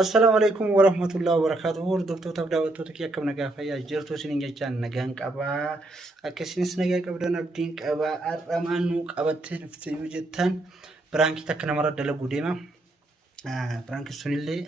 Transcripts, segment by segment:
Assalamu alaikum warahmatullahi wabarakatuh. Hordoftoota fi daawwattoota kiyya akkam nagaa fayyaa jirtu isiniin jechaan nagaan qabaa. Akkasinis nagaa qabdan abdiin qabaa. Har'amaan nu qabattee dhuftee yoo jettan biraankii takka namarra dalaguu deema. Biraankii sunillee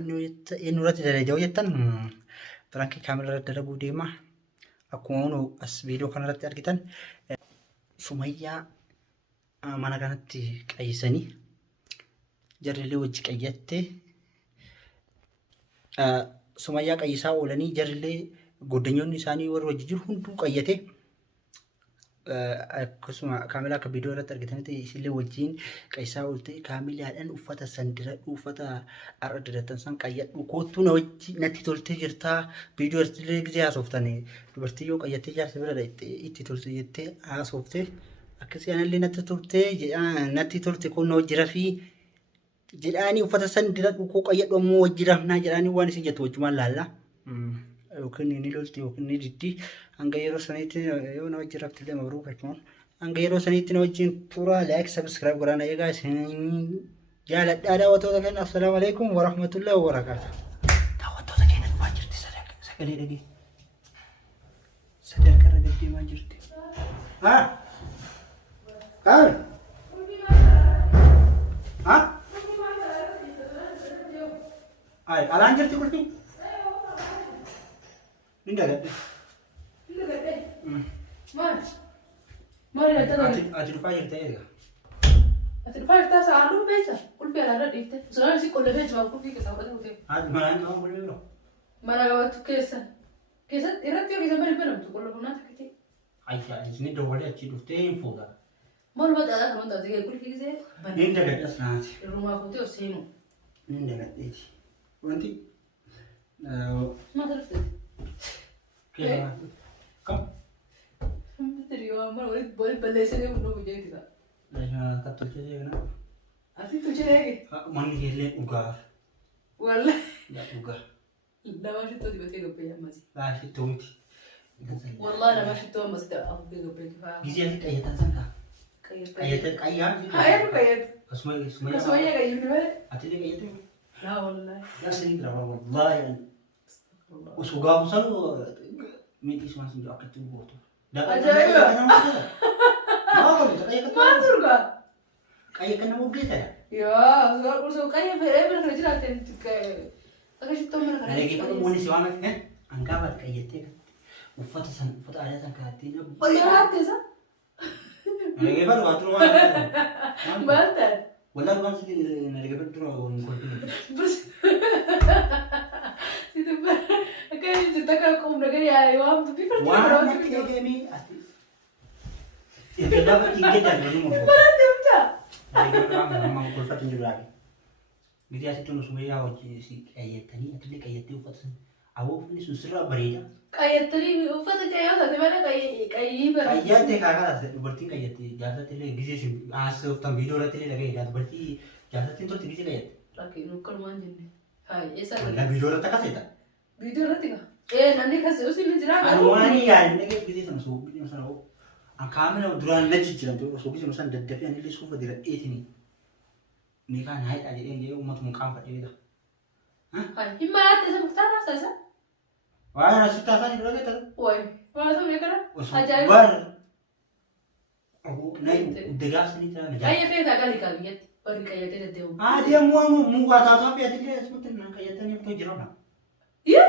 inni irratti dalagaa yoo jettan biraankii kaamerarra dalaguu deema. Akkuma nu as viidiyoo kanarratti argitan Sumayyaa mana kanatti qayyisanii jarrilee wajji qayyattee Sumayyaa qayyisaa oolanii jarrilee goddanyoonni isaanii warra wajji jiru hunduu qayyate akkasuma kaamelaa akka viidiyoo irratti argitanitti isillee wajjiin qayyisaa oolte kaamelaadhaan uffata sandira uffata har'a didatan san qayyadhu koottuu na wajji natti toltee jirtaa viidiyoo irratti gisee haasoftanii dubartii yoo qayyattee jaarsa bira itti tolte jettee haasoftee akkasii anallee natti tolte kun na wajji rafii jedhaanii uffata san dira dhukuu qayyadhu ammoo wajji rafnaa jedhaanii waan isin jettu wajjumaan laalla. Yookiin ni lolti yookiin ni diddi hanga yeroo saniitti yoo na wajji raftillee mabruuk jechuun hanga yeroo saniitti na wajjin turaa laayik sabskiraayib godhaa eegaa isin jaaladhaa daawwattoota keenya. Assalaamu alaikum warahmatullahi wabarakaatuh. Daawwattoota keenya dhufaa jirti sagalee dhagee sadarkaa irra deddeemaa jirti. Ay, alaan jirti kulfi? Ninda gadde. Maal? Maal ilaalcha Ati dhufaa jirta eega. ati dhufaa jirtaa sa'aaduu beekta? Qulfii alaarra dhiifte. Suuraan isii qollafee jiru qulfii keessaa fudhatee hutee. Haati manaan qaban bullee biroo. Mana qabattu keessa. Keessatti irratti yoo keessa malee banamtu qollafuunaa takkitee. Ayyaa isni dawwalee achi dhuftee hin fuudha. Maaluma xaaxaa kan wantaati gahee qulfii gisee banamtu. Ninda gaddas naati. Irrumaa fuutee of seenu. Ninda gaddeeti. Wanti. Maata dhuftee? Kam? Miti yoo amma walitti balleessanii hunduu hojjeeti ta'a. Kattolchee eegna. Ati tolchee eege? Manni keellee dhugaa. Walla. Dhugaa. Nama shittoo dibatee gabbee ammas. Shittoo miti. Wallaa nama shittoo ammas ta'a abbee gabbee kifaa. Gisee ati qayyatan san kaa? Qayyatan qayyaa? Haayatu qayyatu. Kasuma Kasuma qayyatu malee. ati illee qayyatu? Laa wallaahi. Gaasanii dira wallaahi. Osoo gaafa san miti isuma sun akkatti gootu. Ajaa'iba! Maal turgaa? Qayya kan nama hojjetadha. Yaa, osoo qayya fedhee bira kana jiraateen akka shittoo mana kana. Nageeffatu moonni si waamate hangaafat qayyattee uffata aadaa san kaa'attee Maraatte isa? nageeffatu waa turuu waan Maal ta'e? wallaan waan si nageeffatu turuu hin kolfine. Situ akka jirtu akka qomna gadi yaa'ee waamtu bifa waan natti dhagahamee ati lafa dhiiggedhaan waliin mufu. Maraatte bitaa? Nageeffatu waan kolfatu hin jiru. Gidi asitti nu Sumayyaa wajjin si qayyattanii atillee qayyattee uffata san awwaa uffanni sun sirraa bareeda. Qayyattanii uffata qayyoo taate malee qayyii bareeda. Qayyattee kaakalaas dubartiin qayyattee jaalattillee gisee si haasoftan viidiyoo irratti illee dhagayeedha dubartii jaalattiin tolti gisee qayyatte. Rakkee nukkalumaan jenne. Haa eessa Wallaa viidiyoo irratti akkasidha. Viidiyoo irratti kaa? Namni kas usi ni jira. Waan yaadne dhagee gisee sana osoo gisee sana kaamila duraan na jijjiiramte osoo gisee sana daddafee anillee suufa dira dheetini. Ni kaan haidha jedhee jedhee uummatuma qaanfadheedha. Hin maraatte isa muktaara isa? Waan asitti haasaan dura geetan. Wayi, waan ta'u beekana? Ajaa'iba. Degaasanii jira. Qayya feetaa gali kaa biyyatti. Bari qayyatee deddeebi'u. Adeemu waan mukaa taasifaa fi atillee asumatti naan qayyattanii bitoo jirama. Yee?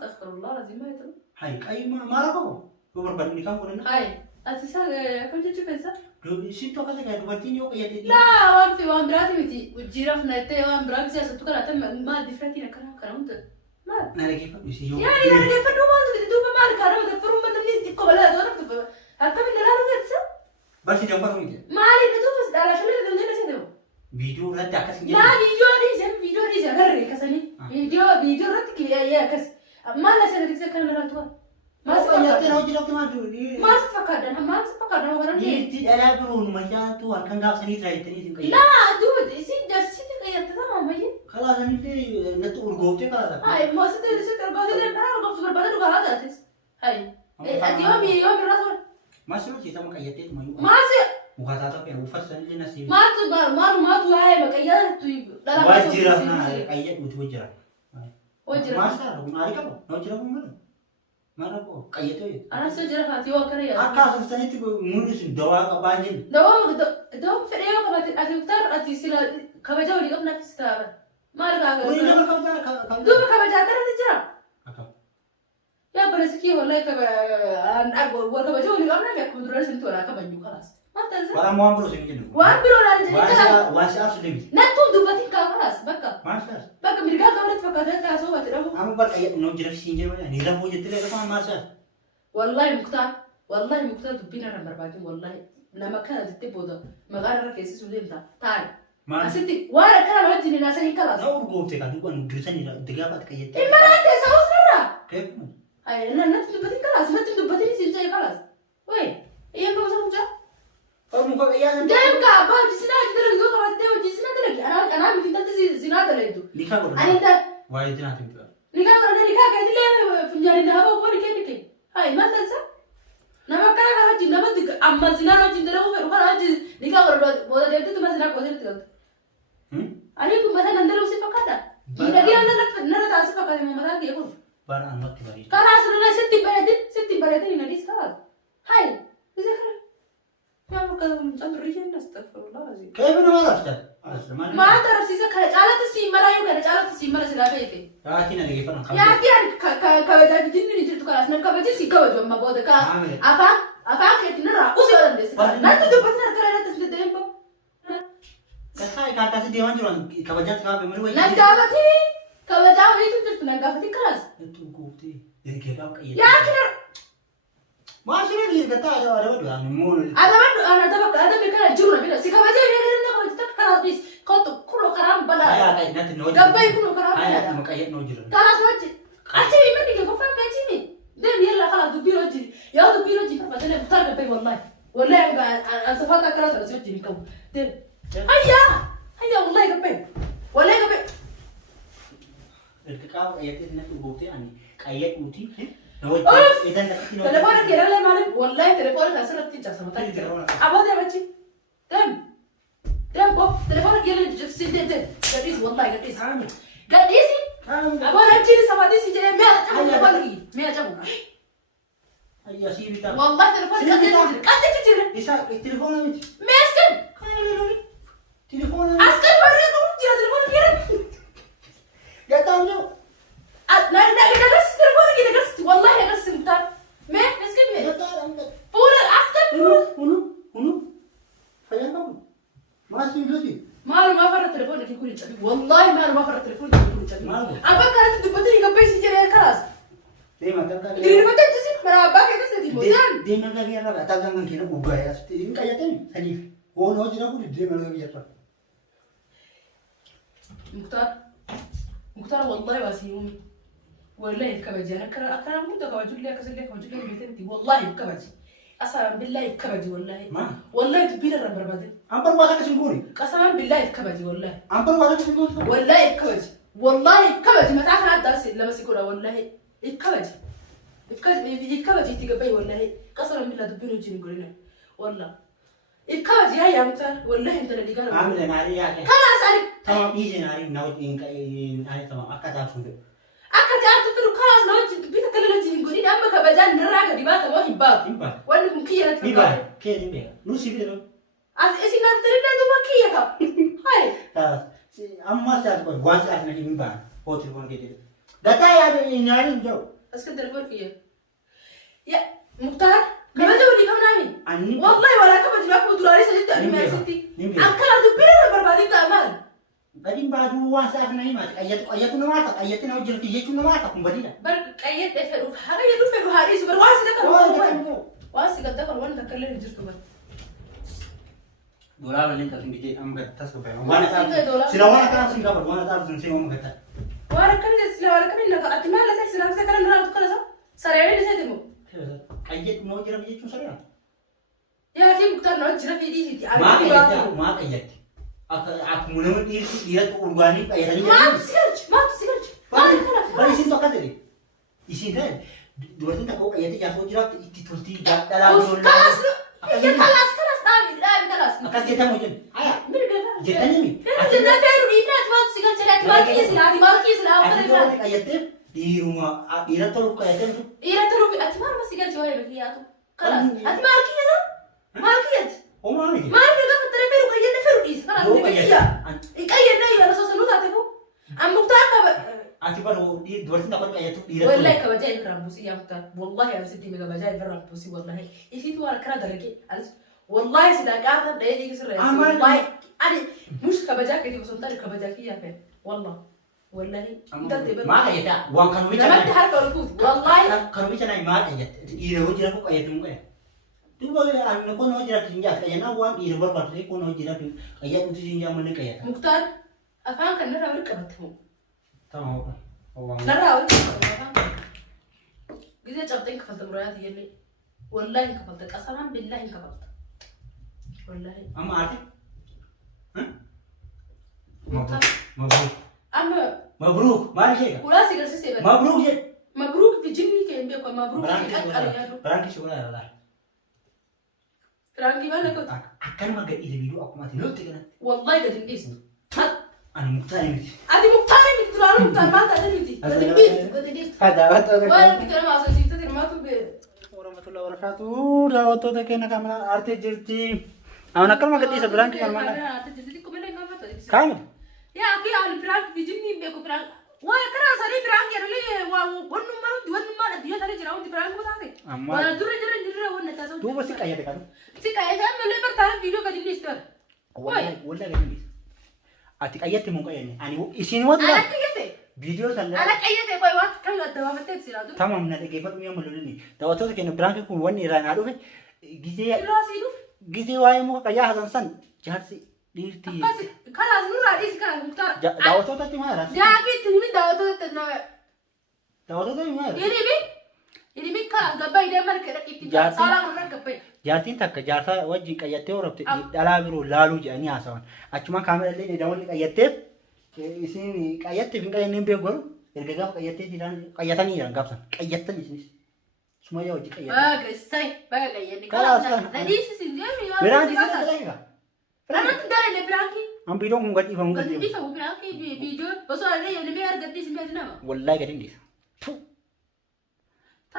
Astaghfirullah lazima jedhamu. Hai qayyuma maara qabu. Yoo barbaadni ni kan godhanna. Hai, ati isaa akkam jechuu keessa? Sittu akkasii gaa dubartiin yoo qayyatte. Laa waan biraati miti. Jiraaf na ittee waan biraa gisee asattu kana ta'e maal difratiin akkana kana hunda. Maal? Na dhageeffadhu isii yoo. Yaani na dhageeffadhu maal miti duuba maal kaadama taffaruun manni xiqqoo balaa doona akkamiin ilaaluu geessisa? Barsi deemfatu miti. Maali na tuufas dhaalaashanii gallee na seetu? Viidiyoo irratti akkasii Laa viidiyoo dhiise agarree akkasanii. Viidiyoo irratti kiyyaayee akkas. Maal na seena tiksee akkana na laatu? Maal qayyattee na hojii dhabde maal jiru? Maal sitti fakkaatan? Maal sitti fakkaatan? Waan Niitti dhalaa biroon mayyaatu halkan gaafsanii jira jettanii isin qayyatte. laa duuba isin jarsiti qayyattata maammayye. Kalaasanillee natti urgooftee kalaasa. Hai, maksudnya sitti argootee deemaa argooftu barbaada dhugaa haa taates. Hai, ati yoo birraa ture. Maasuma ciisama qayyatteetuma yoo. Maasi Mukhaata ta'e uffata sanillee nasi. Maatu waa'ee maqayyaa dhala Waajjira qayyadhuuti wajjira. Wajjira. Maasaa kun maali qaba? Wajjira kun maali? Maala koo qayyadoo. Anas wajjira faati yoo akkana yaadu. Akka asustanitti mul'isu dawaa qabaa jenna. Dawaa fedhee yoo qabate ati muktaar ati sila kabaja walii qabnaafis ta'a. Maal gaagaa? Kun nama kabajaa. Duuba kabajaa kanatti jira. Akka. Yaa barasiikii wallahi kabaja walii qabnaaf akkuma duraan sanitti walaa kabajuu kalaas. Barang waan biroo sin jennu. Waan biroo laa jennu. Waan si'aaf deemti. Nattuun dubbatiin kaa kalaas bakka. Maal si'aaf? Bakka mirgaa qabaratti fakkaatee kaasoo baate dhabu. Amma bara qayyadhu noo jira siin jedhu ni rafuu jettee leeqa maal si'aaf? Wallahi muktaar dubbiin irra barbaadin wallahi nama kana jettee booda maqaan irra keessisuu deemta taa'e. Asitti waan akkana wajjin hin haasanii kalaas. Naa urgoofte kan dubbanu dirsan digaabaat qayyadde. Hin maraatee sa'us irra. Keefu. Natti dubbatiin kalaas natti dubbatiin siin jee kalaas. Wee iyyaan kama sa mucaa. Kamu kok iya Dem ka ba jisna jidara go ka batte jisna tele ana bitin tante zina tele itu. Nikah ko. Anita. Why did not think that? Nikah ka dile funjari na ba ko dike. Hai mata sa. Nama kara ka jinda ba dik amma zina ro jindara ko ka ra ji nikah ko boda de tu zina ko de tu. Ani ku mata nandara usi pakada. Inda dia na ta sa pakada mo mata ke ko. Bara amat bari. Kara asrana setti barete ni nadis ka. Hai. Bisa kara. Ya bukan campur rian astagfirullahalazim. Kayak mana rafta? Asman. Ma taraf sisa kare cala tu si mara yu kare cala tu si mara sila pete. Ya kina lagi pernah. Ya kira kawaja jinni ni jitu kalas nan kawaja si kawaja ma boda ka. Apa ke tinara usi orang desa. Nanti tu pasar kare nanti sudah tempo. Kasai kata si dewan jualan kawaja kabe meru. Nan kawaja itu jitu nan kawaja kalas. Itu kufti. Jadi kira kayak. Ya kira Masih lagi kata ada jualan mul. Ada mereka jual bila si kawaja ni ada kawaja tak kalas bis. Kau tu kulo karam bala. Ayah kayak nanti nojil. Gabai kulo karam bala. Ayah mau kayak nojil. Kalas wajib. Aci ini ni kau faham kaji ni. Dia biarlah kalas tu biro ji. Ya tu biro ji perpatuan yang besar gabai wallahi. Wallahi asfalt tak kalas harus wajib kau. Dia. Ayah wallahi gabai. Wallahi gabai. Kau ayat ini nanti bukti ani. Kayak uti. Telepon kira le malam, wallahi telepon kasar nanti jasa mata. Apa dia macam? Dem, telepon kira le just sit there. Gadis wallahi gadis. Gadis? Apa nanti ni sama dia si jadi mea macam telepon lagi, mea macam. Ayah si Rita. Wallahi telepon kasih cicir. Bisa telepon lagi. Mea askan. Telepon. Askan baru tu cicir telepon kira. Ya tahu ni. Nak kasih telepon lagi nak kasih. Wallahi nak kasih bentar. Mea askan mea. Ya tahu. Pura askan. Unu. Sayang kamu. Masih lagi. Malu ma farra telepon lagi kuli cabi. Wallahi malu ma farra telepon lagi kuli cabi. Apa kan tu betul ni gapai si jadi kelas. Dia makan kali. Diri macam tu sih meraba kita sedih bosan. Dia makan dia apa? Tak jangan kira ubah ya. Ini kayak ni. Tadi. Oh no jadi aku dia makan dia apa? Mukhtar wallahi wasiyumi. Wallahi kabaji ana kara mun da kawajul ya kasance kawajul ya bitanti wallahi kabaji. Asalan billahi kabaji wallahi. Wallahi tubira ran barbadin. Ampar wala ka singuri. Qasaman billahi kabaji wallahi. Ampar wala ka singuri. Wallahi kabaji. Wallahi kabaji mata kana darsi lama sikura wallahi. Kabaji. Kabaji tigabai wallahi. Qasaman billahi tubino jini gorina. Wallahi. Kabaji ya mukhtar wallahi inta digara. Amile nari ya ke. Kana asari. Tamam izi nari nawo in ai tamam akata funde. Akata tufiru kalas nawo bita kala jini gorina amma kabajan naraga dibata mo hibba. Wani kumkiya na Biba, ke dimbe. Nusi bidero. Isi na terina tu makiya ka. Hai. Amma sa ko once at na dimba. Ho telepon ke dia. Data ya be nyari jo. Askan telepon kiya. Ya, Mukhtar, kabaja wali kam nami. Ani. Wallahi wala kabaja aku durari saja tu ani mesiti. Angkala tu bila berbadi kamal. Kadin badu once at na ima. Ayat na mata, ayat na ujir ki jetu na mata kumbadi na. Bar ayat deferu. Haga ya deferu hari super wasi da kan. Wasi gadda kan wanda kalle jirtu bar. Dolar balin tak tinggi am gatas ko pa. Wana ta. Sila wana ta singa bar wana ta sin singa mo gata. Wara kan sila wara kan na atima la sila sa kan na kala sa. Sare ni sa demo. Ayat no jira bi tu sare. Ya ki Mukhtar no jira bi di. Ma ayat. Aku muna dia tu urbani ayat ni. Ma sigarj. Bari sin to ka dili. Isi dai. Dua tu tak kau ayat ya kau jira ti tulti dalam Kalas. Ya kalas. Dami خلاص أكاد جتنا وجن هيا مرقة جتني مي جنة فيرو إيفنا ما تسيقل شلات ماركيز لا ماركيز لا أكاد جتنا كياتي ديرما ديرتلو كياتي إيرا ترو أتمار ما سيقل جواي بكياتو خلاص أتماركيز ماركيز وما نجي ما في قفل ترى فيرو كياتي فيرو إيس خلاص لو بكيا كياتي إكاية نايو أنا سوسلو تاتفو أم مختار أتبرو دي دورتنا كل كياتي والله ديرتلو كبجاي فرامبوسي يا مختار والله يا ستي ميجا بجاي فرامبوسي والله إيش تو أنا كنا درجة والله صدقات ده دي كسر والله أنا مش كبجاك كده بس أنت كبجاك يا فين والله والله أنت تبى ما كياتا وان كانوا لما أنت بيتنا حركة الكود والله كانوا بيتنا ما كيات إيرو جرا فوق كياتي مكان تبغى أنا كون هجرة تنجح كيانا وان إيرو بربر كون هجرة كيات تنجح من كياتا مختار أفهم كان نرى ولا كبتهم تمام هو نرى ولا كبتهم إذا جبتين كفلت مرات يلي والله كفلتك أصلا بالله كفلت والله أما عارف ها مختار مبروك أما مبروك ما لي ولا سيجر سيسيبر مبروك جد مبروك في جنبي كان بيقول مبروك برانكي في أكل يا دو برانكي شغل يا الله فرانكي ما نقول أكل ما قد إذا بيدو أكو ما تلو تكنا والله قد نديس أنا مقتنع بك أدي مختار من تلو مختار ما تدري متي قد نديس قد نديس هذا ولا بيتنا ما أصلا سيفتة ما تبي ورحمة الله وبركاته دعوتو تكنا كاملا أرتي جرتي أنا أكل ما قد إذا برانكي كاملا كامل يا أخي أنا برانك في جنبي بيكو برانك وكنا صاري برانك يا رلي ونمر أديو ثاني جراوند برانك بتاعي أما ولا درة ولا تاسو تو بس كأيه تكلم سيكا يا فهم اللي برتاح فيديو قد نديس تر ولا قد إذا أتك أيه ممكن يعني أنا إيشين وات أنا لا كيفه فيديو سلا أنا كيفه باي وات كم الدوام بتكسر هذا تمام نادي كيف تقول يوم ملولني دعوتو تكنا برانكي كون وني رانا عارفه جزء راسينو جزء واي مو كيا حسن سن جهرسي ديرتي بس خلاص نور عليه كلام مختار دعوتو تاتي ما راس جاكي تنمي دعوته تنا دعوتو تاتي ما راس ini mi kala gabay de mar keda itti sala mar gabay jaartiin takka jaarsaa wajjin qayyattee horofte dhalaa biroo laaluu jedhanii haasawan achuma kaamera illee daawwanni qayyatteef isin qayyatteef hin qayyanneen beeku garuu erga gaafa qayyattee jiraan qayyatanii jiran gaafsan qayyattan isinis sumayyaa wajji qayyatan baga gayyanni kalaas nadhiisi sinjeemi biraanti sirra dalagaa ramatti darele biraanki an biidoon kun gadhiifamu gadhiifamu biraanki biidoon osoo allee yommuu yaar gadhiisi meeti nama wallaahi gadi dhiisa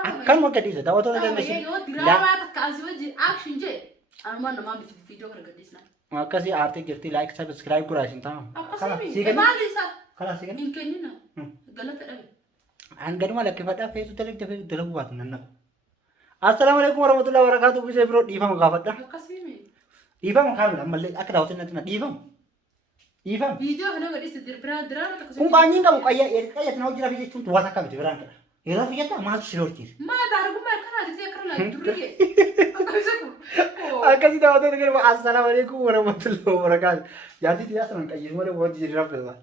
akkanuma gadhiisa daawwattoota keenya diraamaa takka asii wajji akshin jee anumaan namaa miti viidiyoo kana gadhiisna akkasii aartii jirti laayik sabiskiraayib godhaa isin taa'amu akkasii maali isaa kalaas sigan hin kennina galata dhabe an gaduma lakkifadhaa feesu dalagda feesu dalagu baatu nan naqu assalaamu alaikum warahmatullahi wabarakatuh bisee biroo dhiifama gaafadha akkasii dhiifama kaamila ammallee akka daawwatin natti na dhiifama viidiyoo kana gadhiisi diraamaa takka kun qaanyiin qabu qayyatina hojii rafi jechuun tuwwaata akka miti biraan yeroo fiyyadda maaltu si hortiisa maa daargummaa kana disee kana durriyee akkasii kun akkasii daawwattoota keenya assalaamu alaikum warahmatullahi wabarakatuh jaartii xiyyaa sanan qayyisuu malee hojii jirra fedha